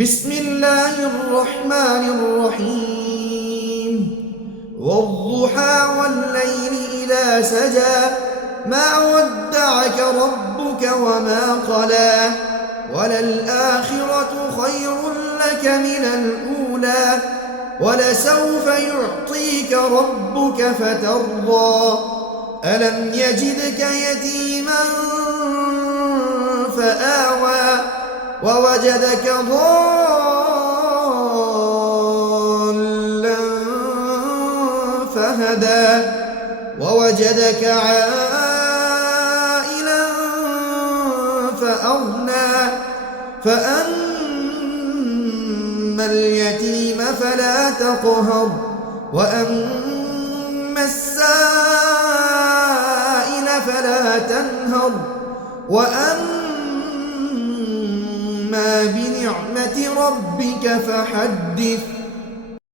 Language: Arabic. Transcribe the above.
بسم الله الرحمن الرحيم والضحى والليل إذا سجى ما ودعك ربك وما قلى وللآخرة خير لك من الأولى ولسوف يعطيك ربك فترضى ألم يجدك يتيما فآوى ووجدك ضالا فهدى ووجدك عائلا فأغنى فأما اليتيم فلا تقهر وأما السائل فلا تنهر وأما بنعمة ربك فحدث